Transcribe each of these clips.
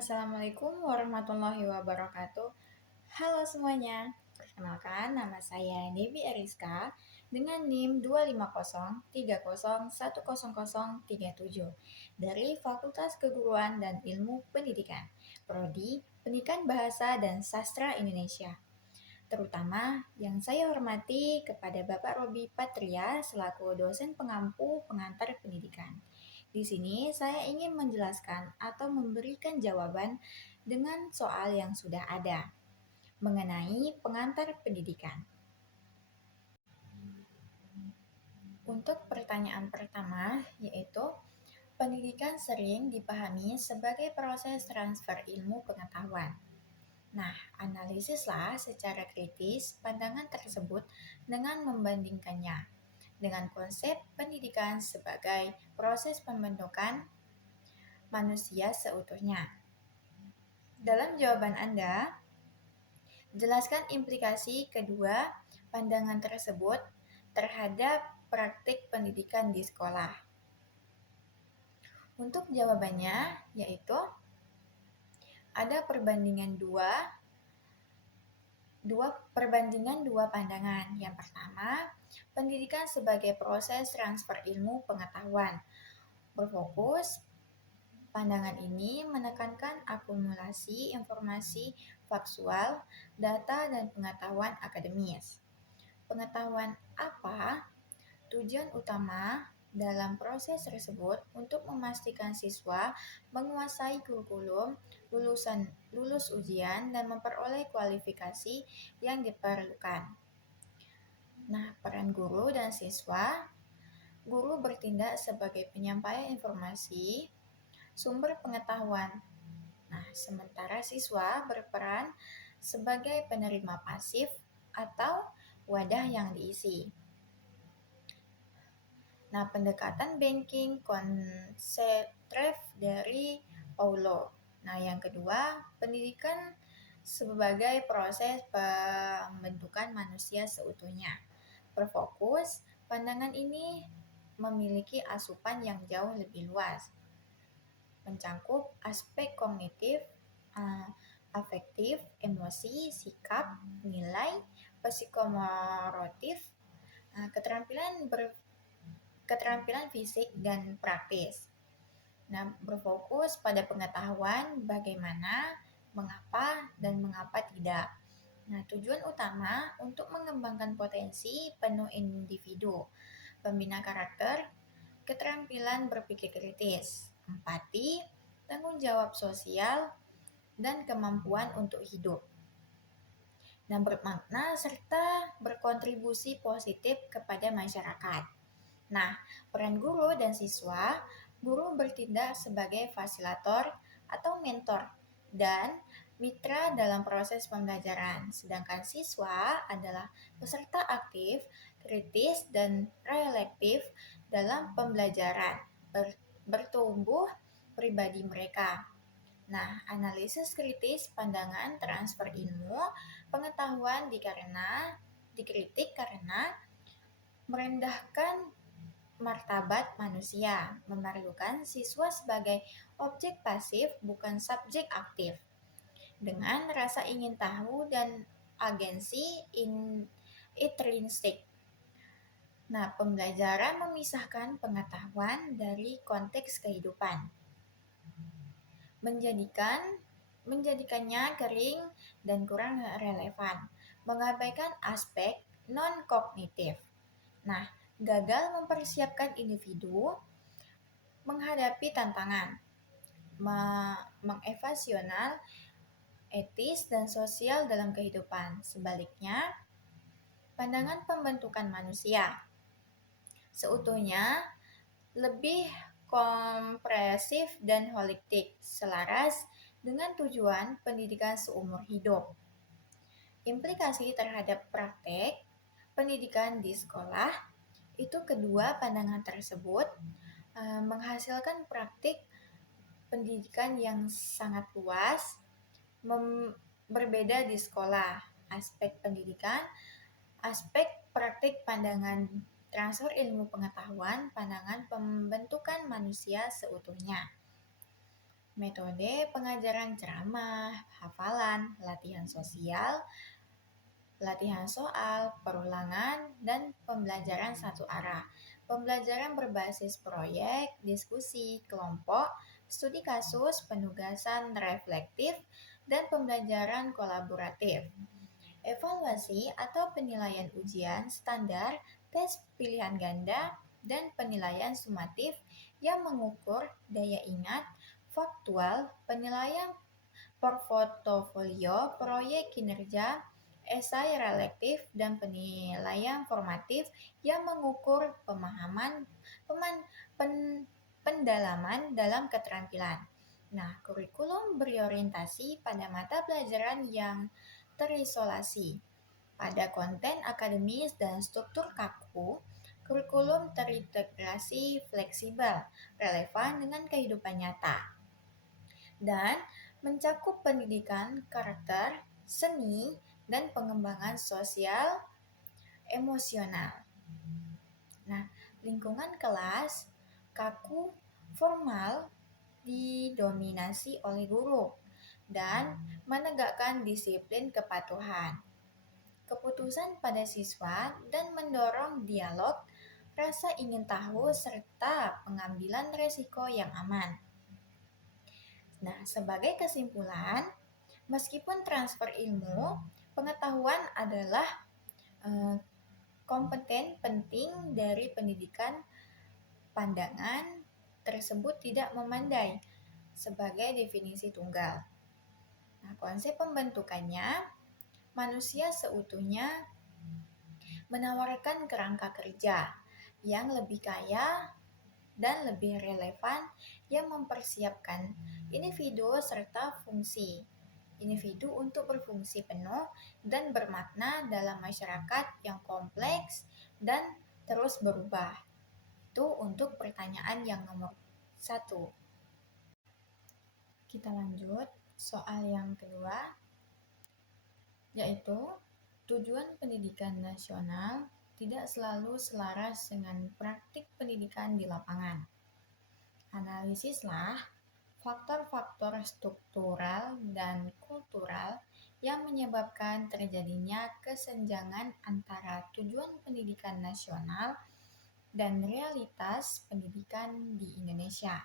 Assalamualaikum warahmatullahi wabarakatuh. Halo semuanya, perkenalkan nama saya Debbie Eriska dengan NIM 250301037 dari Fakultas Keguruan dan Ilmu Pendidikan, Prodi Pendidikan Bahasa dan Sastra Indonesia. Terutama yang saya hormati kepada Bapak Robi Patria selaku dosen pengampu pengantar pendidikan. Di sini saya ingin menjelaskan atau memberikan jawaban dengan soal yang sudah ada mengenai pengantar pendidikan. Untuk pertanyaan pertama yaitu pendidikan sering dipahami sebagai proses transfer ilmu pengetahuan. Nah, analisislah secara kritis pandangan tersebut dengan membandingkannya dengan konsep pendidikan sebagai proses pembentukan manusia seutuhnya. Dalam jawaban Anda, jelaskan implikasi kedua pandangan tersebut terhadap praktik pendidikan di sekolah. Untuk jawabannya yaitu ada perbandingan dua pandangan. Yang pertama, pendidikan sebagai proses transfer ilmu pengetahuan. Berfokus, pandangan ini menekankan akumulasi informasi faksual, data, dan pengetahuan akademis. Pengetahuan apa? Tujuan utama dalam proses tersebut untuk memastikan siswa menguasai kurikulum, lulus ujian, dan memperoleh kualifikasi yang diperlukan. Nah, peran guru dan siswa. Guru bertindak sebagai penyampai informasi, sumber pengetahuan. Nah, sementara siswa berperan sebagai penerima pasif atau wadah yang diisi. Nah, pendekatan banking konsep dari Paulo. Nah, yang kedua, pendidikan sebagai proses pembentukan manusia seutuhnya. Berfokus, pandangan ini memiliki asupan yang jauh lebih luas, mencakup aspek kognitif, afektif, emosi, sikap, nilai, psikomotorik, keterampilan fisik dan praktis. Nah, berfokus pada pengetahuan bagaimana, mengapa, dan mengapa tidak. Nah, tujuan utama untuk mengembangkan potensi penuh individu, pembina karakter, keterampilan berpikir kritis, empati, tanggung jawab sosial, dan kemampuan untuk hidup. Nah, bermakna serta berkontribusi positif kepada masyarakat. Nah, peran guru dan siswa, guru bertindak sebagai fasilitator atau mentor dan mitra dalam proses pembelajaran, sedangkan siswa adalah peserta aktif, kritis, dan reflektif dalam pembelajaran, bertumbuh pribadi mereka. Nah, analisis kritis pandangan transfer ilmu pengetahuan dikritik karena merendahkan martabat manusia, memerlukan siswa sebagai objek pasif bukan subjek aktif, dengan rasa ingin tahu dan agensi intrinsik. Nah, pembelajaran memisahkan pengetahuan dari konteks kehidupan, menjadikannya kering dan kurang relevan, mengabaikan aspek non-kognitif. Nah, gagal mempersiapkan individu menghadapi tantangan mengevasional, etis, dan sosial dalam kehidupan. Sebaliknya, pandangan pembentukan manusia seutuhnya lebih kompresif dan holistik, selaras dengan tujuan pendidikan seumur hidup. Implikasi terhadap praktek pendidikan di sekolah itu kedua pandangan tersebut menghasilkan praktik pendidikan yang sangat luas, berbeda di sekolah. Aspek pendidikan, aspek praktik pandangan transfer ilmu pengetahuan, pandangan pembentukan manusia seutuhnya. Metode pengajaran ceramah, hafalan, latihan sosial, latihan soal, perulangan, dan pembelajaran satu arah. Pembelajaran berbasis proyek, diskusi, kelompok, studi kasus, penugasan reflektif, dan pembelajaran kolaboratif. Evaluasi atau penilaian ujian standar, tes pilihan ganda, dan penilaian sumatif yang mengukur daya ingat, faktual, penilaian portofolio, proyek kinerja, esai reflektif, dan penilaian formatif yang mengukur pemahaman, pendalaman dalam keterampilan. Nah, kurikulum berorientasi pada mata pelajaran yang terisolasi. Pada konten akademis dan struktur kaku, kurikulum terintegrasi fleksibel, relevan dengan kehidupan nyata, dan mencakup pendidikan karakter, seni, dan pengembangan sosial emosional. Nah, lingkungan kelas kaku formal didominasi oleh guru dan menegakkan disiplin kepatuhan, keputusan pada siswa, dan mendorong dialog, rasa ingin tahu, serta pengambilan resiko yang aman. Nah, sebagai kesimpulan, meskipun transfer ilmu, pengetahuan adalah kompeten penting dari pendidikan, pandangan tersebut tidak memandai sebagai definisi tunggal. Nah, konsep pembentukannya, manusia seutuhnya menawarkan kerangka kerja yang lebih kaya dan lebih relevan yang mempersiapkan individu serta fungsi individu untuk berfungsi penuh dan bermakna dalam masyarakat yang kompleks dan terus berubah. Itu untuk pertanyaan yang nomor 1. Kita lanjut soal yang kedua, yaitu tujuan pendidikan nasional tidak selalu selaras dengan praktik pendidikan di lapangan. Analisislah faktor-faktor struktural dan kultural yang menyebabkan terjadinya kesenjangan antara tujuan pendidikan nasional dan realitas pendidikan di Indonesia.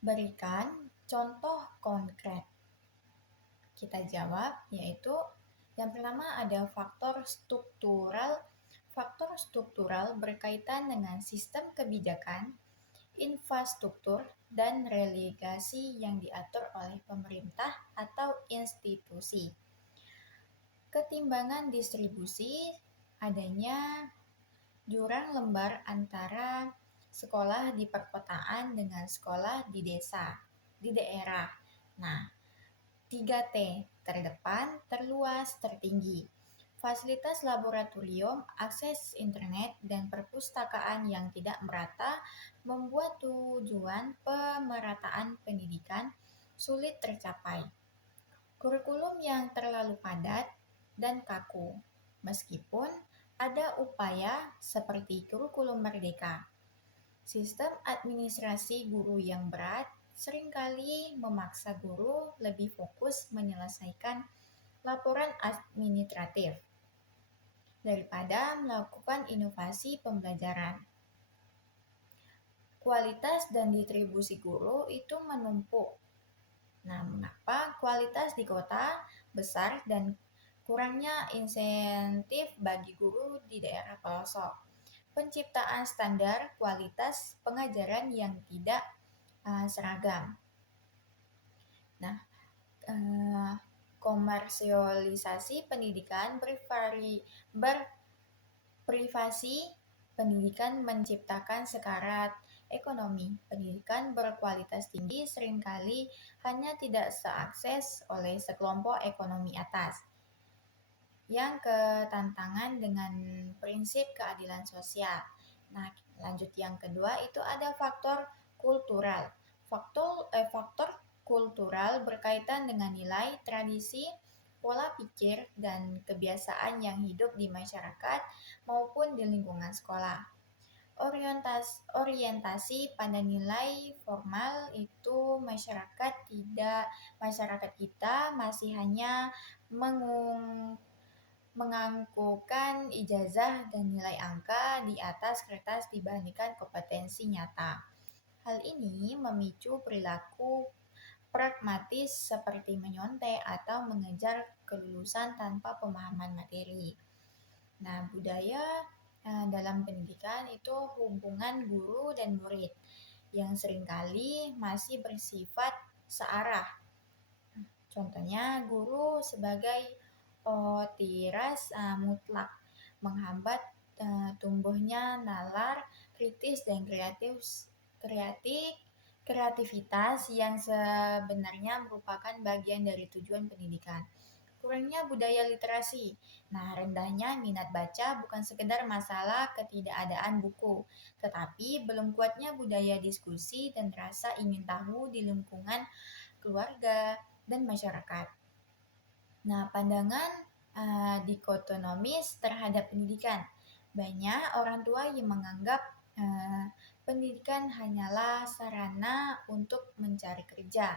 Berikan contoh konkret. Kita jawab, yaitu yang pertama ada faktor struktural. Faktor struktural berkaitan dengan sistem kebijakan, infrastruktur, dan relegasi yang diatur oleh pemerintah atau institusi. Ketimbangan distribusi, adanya jurang lembar antara sekolah di perkotaan dengan sekolah di desa, di daerah. Nah, 3T, terdepan, terluas, tertinggi. Fasilitas laboratorium, akses internet, dan perpustakaan yang tidak merata membuat tujuan pemerataan pendidikan sulit tercapai. Kurikulum yang terlalu padat dan kaku, meskipun ada upaya seperti kurikulum merdeka. Sistem administrasi guru yang berat seringkali memaksa guru lebih fokus menyelesaikan laporan administratif daripada melakukan inovasi pembelajaran. Kualitas dan distribusi guru itu menumpuk. Nah, mengapa kualitas di kota besar dan kurangnya insentif bagi guru di daerah pelosok? Penciptaan standar kualitas pengajaran yang tidak seragam. Nah, komersialisasi pendidikan, berprivasi pendidikan menciptakan sekarat ekonomi. Pendidikan berkualitas tinggi seringkali hanya tidak seakses oleh sekelompok ekonomi atas yang ketantangan dengan prinsip keadilan sosial. Nah, lanjut yang kedua itu ada faktor kultural. Faktor kultural berkaitan dengan nilai, tradisi, pola pikir, dan kebiasaan yang hidup di masyarakat maupun di lingkungan sekolah. orientasi pada nilai formal itu masyarakat kita masih hanya mengangkukan ijazah dan nilai angka di atas kertas dibandingkan kompetensi nyata. Hal ini memicu perilaku pragmatis seperti menyontek atau mengejar kelulusan tanpa pemahaman materi. Nah, budaya dalam pendidikan itu hubungan guru dan murid yang seringkali masih bersifat searah. Contohnya, guru sebagai otoritas mutlak menghambat tumbuhnya nalar kritis dan kreativitas yang sebenarnya merupakan bagian dari tujuan pendidikan. Kurangnya budaya literasi. Nah, rendahnya minat baca bukan sekedar masalah ketidakadaan buku, tetapi belum kuatnya budaya diskusi dan rasa ingin tahu di lingkungan keluarga dan masyarakat. Nah, pandangan dikotomis terhadap pendidikan. Banyak orang tua yang menganggap pendidikan hanyalah sarana untuk mencari kerja.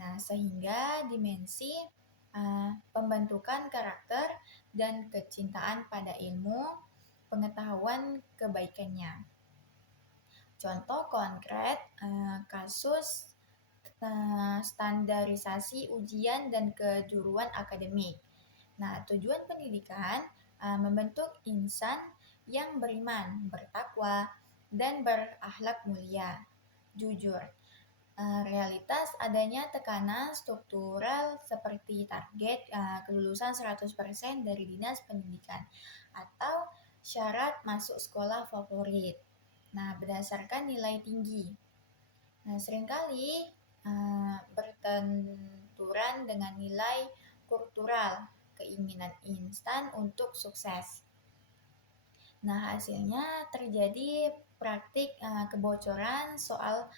Nah, sehingga dimensi pembentukan karakter dan kecintaan pada ilmu, pengetahuan kebaikannya. Contoh konkret kasus standarisasi ujian dan kejuruan akademik. Nah, tujuan pendidikan membentuk insan yang beriman, bertakwa, dan berakhlak mulia, jujur. Realitas adanya tekanan struktural seperti target kelulusan 100% dari Dinas Pendidikan atau syarat masuk sekolah favorit. Nah, berdasarkan nilai tinggi. Nah, seringkali bertenturan dengan nilai kultural, keinginan instan untuk sukses. Nah, hasilnya terjadi praktik kebocoran soal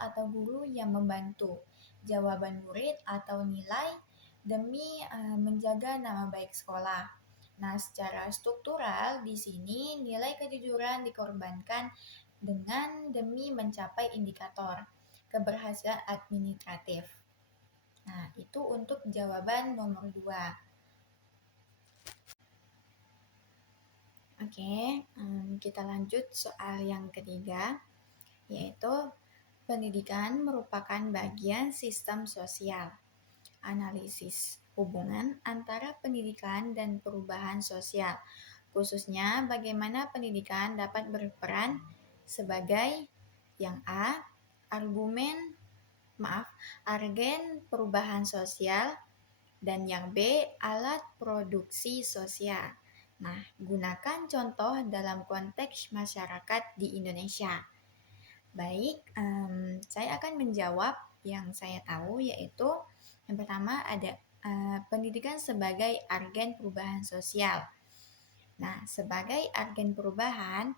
atau guru yang membantu jawaban murid atau nilai demi menjaga nama baik sekolah. Nah, secara struktural di sini nilai kejujuran dikorbankan demi mencapai indikator keberhasilan administratif. Nah, itu untuk jawaban nomor 2. Oke, kita lanjut soal yang ketiga, yaitu pendidikan merupakan bagian sistem sosial. Analisis hubungan antara pendidikan dan perubahan sosial, khususnya bagaimana pendidikan dapat berperan sebagai yang A, agen perubahan sosial, dan yang B, alat produksi sosial. Nah, gunakan contoh dalam konteks masyarakat di Indonesia. Baik, saya akan menjawab yang saya tahu, yaitu yang pertama ada pendidikan sebagai agen perubahan sosial. Nah, sebagai agen perubahan,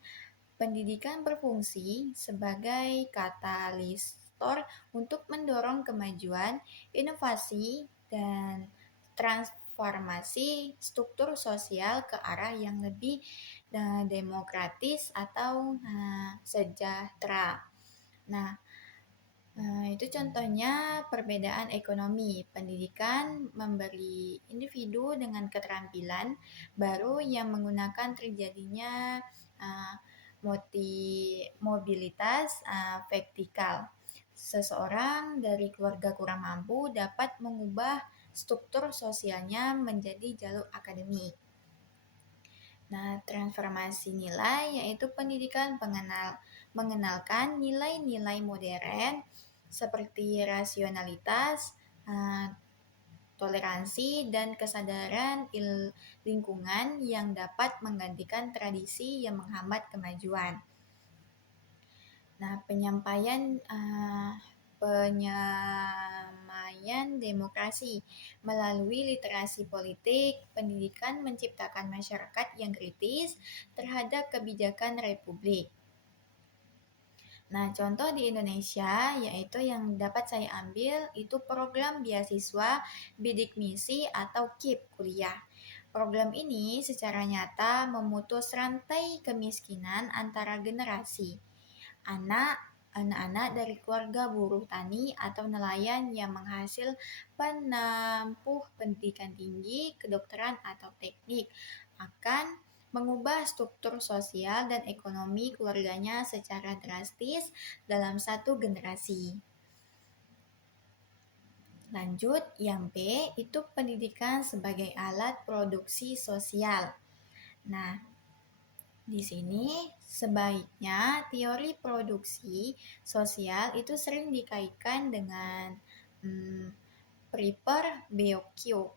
pendidikan berfungsi sebagai katalisator untuk mendorong kemajuan, inovasi, dan transformasi struktur sosial ke arah yang lebih demokratis atau sejahtera. Nah, itu contohnya perbedaan ekonomi. Pendidikan memberi individu dengan keterampilan baru yang menggunakan terjadinya mobilitas vertikal. Seseorang dari keluarga kurang mampu dapat mengubah struktur sosialnya menjadi jalur akademik. Nah, transformasi nilai yaitu pendidikan mengenalkan nilai-nilai modern seperti rasionalitas, toleransi, dan kesadaran lingkungan yang dapat menggantikan tradisi yang menghambat kemajuan. Nah, penyamaian demokrasi melalui literasi politik, pendidikan menciptakan masyarakat yang kritis terhadap kebijakan republik. Nah, contoh di Indonesia yaitu yang dapat saya ambil itu program beasiswa bidik misi atau KIP kuliah. Program ini secara nyata memutus rantai kemiskinan antara generasi. Anak-anak dari keluarga buruh tani atau nelayan yang menghasil penempuh pendidikan tinggi, kedokteran atau teknik akan mengubah struktur sosial dan ekonomi keluarganya secara drastis dalam satu generasi. Lanjut, yang B itu pendidikan sebagai alat produksi sosial. Nah, di sini sebaiknya teori produksi sosial itu sering dikaitkan dengan Prepper Beokkyo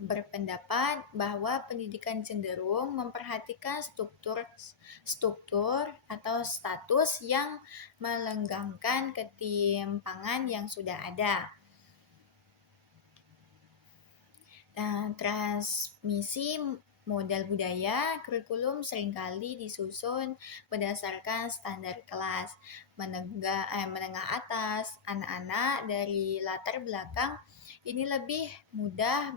berpendapat bahwa pendidikan cenderung memperhatikan struktur atau status yang melenggangkan ketimpangan yang sudah ada. Transmisi modal budaya, kurikulum seringkali disusun berdasarkan standar kelas menengah atas. Anak-anak dari latar belakang ini lebih mudah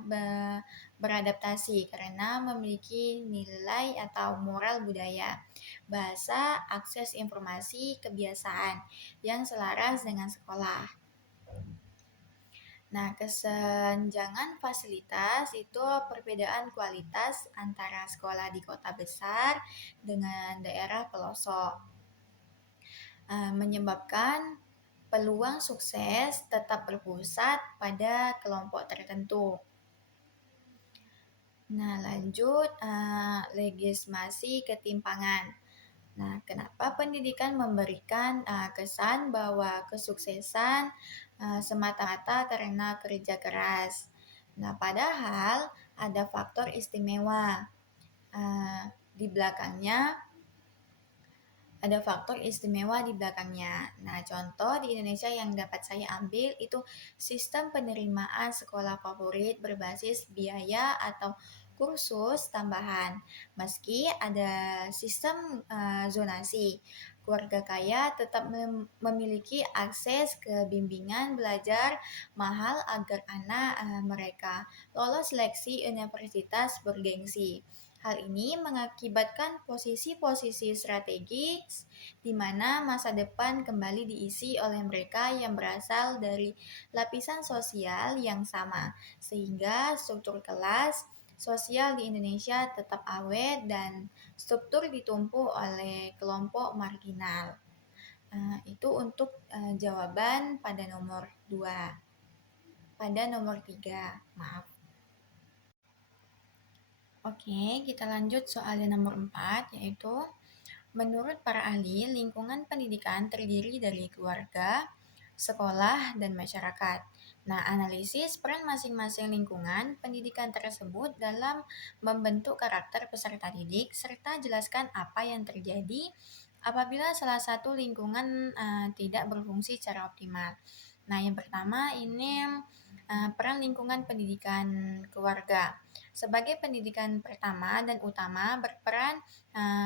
beradaptasi karena memiliki nilai atau moral budaya, bahasa, akses informasi, kebiasaan yang selaras dengan sekolah. Nah, kesenjangan fasilitas itu perbedaan kualitas antara sekolah di kota besar dengan daerah pelosok, menyebabkan peluang sukses tetap berpusat pada kelompok tertentu. Nah, lanjut legitimasi ketimpangan. Nah, kenapa pendidikan memberikan kesan bahwa kesuksesan semata-mata karena kerja keras? Nah, padahal ada faktor istimewa di belakangnya. Nah, contoh di Indonesia yang dapat saya ambil itu sistem penerimaan sekolah favorit berbasis biaya atau kursus tambahan. Meski ada sistem zonasi, keluarga kaya tetap memiliki akses ke bimbingan belajar mahal agar anak mereka lolos seleksi universitas bergengsi. Hal ini mengakibatkan posisi-posisi strategis di mana masa depan kembali diisi oleh mereka yang berasal dari lapisan sosial yang sama, sehingga struktur kelas sosial di Indonesia tetap awet dan struktur ditumpu oleh kelompok marginal. Itu untuk jawaban pada nomor 2. Pada nomor 3, maaf. Oke, kita lanjut soal yang nomor 4, yaitu menurut para ahli, lingkungan pendidikan terdiri dari keluarga, sekolah, dan masyarakat. Nah, analisis peran masing-masing lingkungan pendidikan tersebut dalam membentuk karakter peserta didik, serta jelaskan apa yang terjadi apabila salah satu lingkungan tidak berfungsi secara optimal. Nah, yang pertama ini peran lingkungan pendidikan keluarga. Sebagai pendidikan pertama dan utama berperan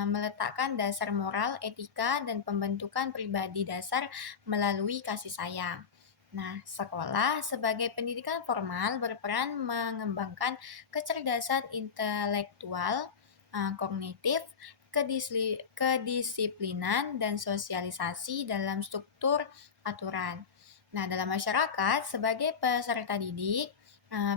meletakkan dasar moral, etika, dan pembentukan pribadi dasar melalui kasih sayang. Nah, sekolah sebagai pendidikan formal berperan mengembangkan kecerdasan intelektual, kognitif, kedisiplinan, dan sosialisasi dalam struktur aturan. Nah, dalam masyarakat sebagai peserta didik,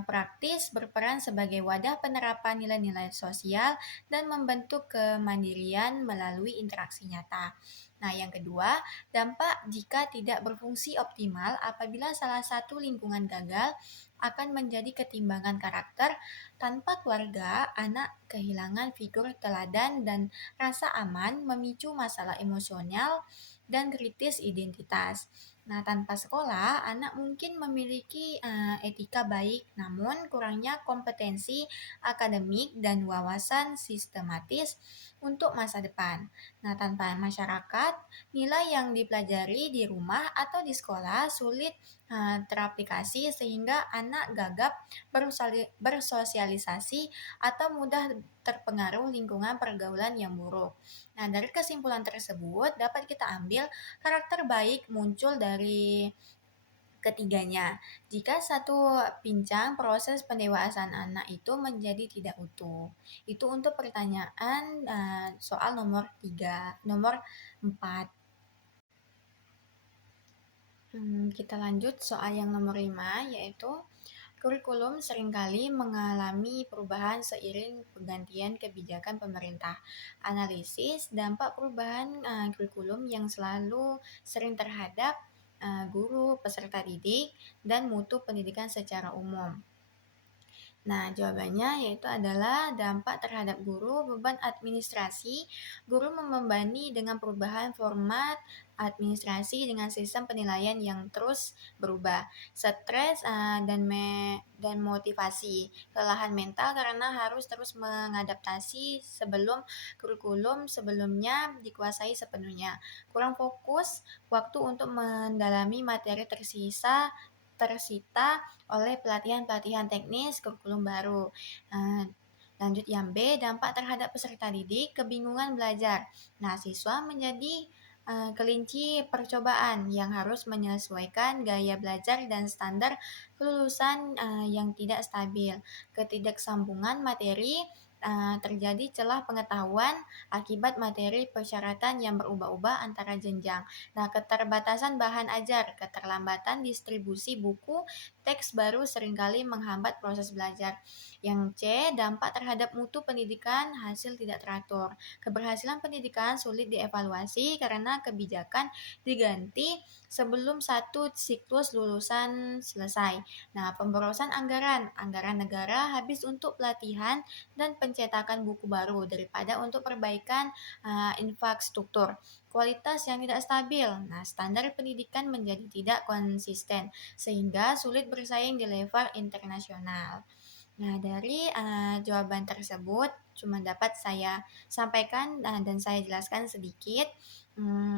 praktis berperan sebagai wadah penerapan nilai-nilai sosial dan membentuk kemandirian melalui interaksi nyata. Nah, yang kedua, dampak jika tidak berfungsi optimal apabila salah satu lingkungan gagal akan menjadi ketimbangan karakter. Tanpa keluarga, anak kehilangan figur teladan dan rasa aman, memicu masalah emosional dan kritis identitas. Nah, tanpa sekolah, anak mungkin memiliki etika baik, namun kurangnya kompetensi akademik dan wawasan sistematis untuk masa depan. Nah, tanpa masyarakat, nilai yang dipelajari di rumah atau di sekolah sulit teraplikasi sehingga anak gagap bersosialisasi atau mudah terpengaruh lingkungan pergaulan yang buruk. Nah, dari kesimpulan tersebut dapat kita ambil karakter baik muncul dari Ketiganya, jika satu pincang proses pendewasaan anak itu menjadi tidak utuh. Itu untuk pertanyaan soal nomor 4. Kita lanjut soal yang nomor 5, yaitu kurikulum seringkali mengalami perubahan seiring pergantian kebijakan pemerintah. Analisis dampak perubahan kurikulum yang selalu sering terhadap guru, peserta didik, dan mutu pendidikan secara umum. Nah, jawabannya yaitu adalah dampak terhadap guru, beban administrasi. Guru membebani dengan perubahan format administrasi dengan sistem penilaian yang terus berubah. Stres dan motivasi, kelelahan mental karena harus terus mengadaptasi sebelum kurikulum sebelumnya dikuasai sepenuhnya. Kurang fokus, waktu untuk mendalami materi tersita oleh pelatihan-pelatihan teknis kurikulum baru. Lanjut yang B, dampak terhadap peserta didik, kebingungan belajar. Nah, siswa menjadi kelinci percobaan yang harus menyesuaikan gaya belajar dan standar kelulusan yang tidak stabil. Ketidaksambungan materi, terjadi celah pengetahuan akibat materi persyaratan yang berubah-ubah antara jenjang. Nah, keterbatasan bahan ajar, keterlambatan distribusi buku, teks baru seringkali menghambat proses belajar. Yang C, dampak terhadap mutu pendidikan, hasil tidak teratur. Keberhasilan pendidikan sulit dievaluasi karena kebijakan diganti sebelum satu siklus lulusan selesai. Nah, pemborosan anggaran negara habis untuk pelatihan dan pencetakan buku baru daripada untuk perbaikan infrastruktur. Kualitas yang tidak stabil. Nah, standar pendidikan menjadi tidak konsisten sehingga sulit bersaing di level internasional. Nah, dari jawaban tersebut cuma dapat saya sampaikan dan saya jelaskan sedikit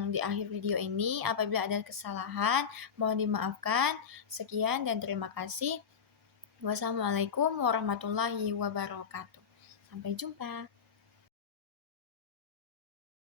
di akhir video ini. Apabila ada kesalahan, mohon dimaafkan. Sekian dan terima kasih. Wassalamualaikum warahmatullahi wabarakatuh. Sampai jumpa.